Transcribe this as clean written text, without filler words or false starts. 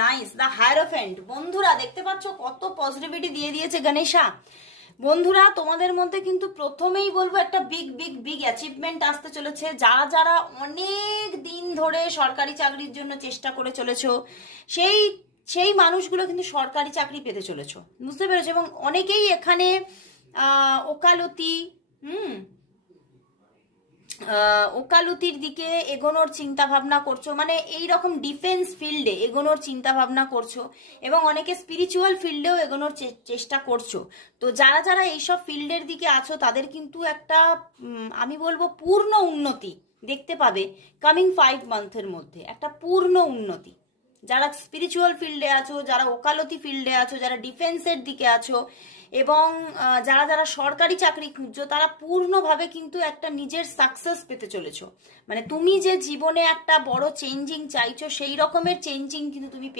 Nice, the hierophant. বন্ধুরা দেখতে পাচ্ছ কত পজিটিভিটি দিয়ে দিয়েছে গণেশা। বন্ধুরা তোমাদের মধ্যে কিন্তু প্রথমেই বলবো একটা বিগ বিগ বিগ অ্যাচিভমেন্ট আসতে চলেছে। যারা যারা অনেক দিন ধরে সরকারি চাকরির জন্য চেষ্টা করে চলেছো, সেই সেই মানুষগুলো কিন্তু সরকারি চাকরি পেতে চলেছো, বুঝতে পেরেছো? এবং অনেকেই এখানে ওকালতি, হুম, ওকালতির দিকে এগোনোর চিন্তা ভাবনা করছো, মানে এই রকম ডিফেন্স ফিল্ডে এগোনোর চিন্তা ভাবনা করছো, এবং অনেকে স্পিরিচুয়াল ফিল্ডেও এগোনোর চেষ্টা করছো। তো যারা যারা এইসব ফিল্ডের দিকে আছো তাদের কিন্তু একটা আমি বলবো পূর্ণ উন্নতি দেখতে পাবে কামিং 5 মান্থের মধ্যে, একটা পূর্ণ উন্নতি। যারা স্পিরিচুয়াল ফিল্ডে আছো, যারা ওকালতি ফিল্ডে আছো, যারা ডিফেন্সের দিকে আছো, এবং যারা যারা সরকারি চাকরি খুঁজছো, তারা পূর্ণভাবে কিন্তু একটা নিজের সাকসেস পেতে চলেছো। মানে তুমি যে জীবনে একটা বড় চেঞ্জিং চাইছো, সেই রকমের চেঞ্জিং কিন্তু তুমি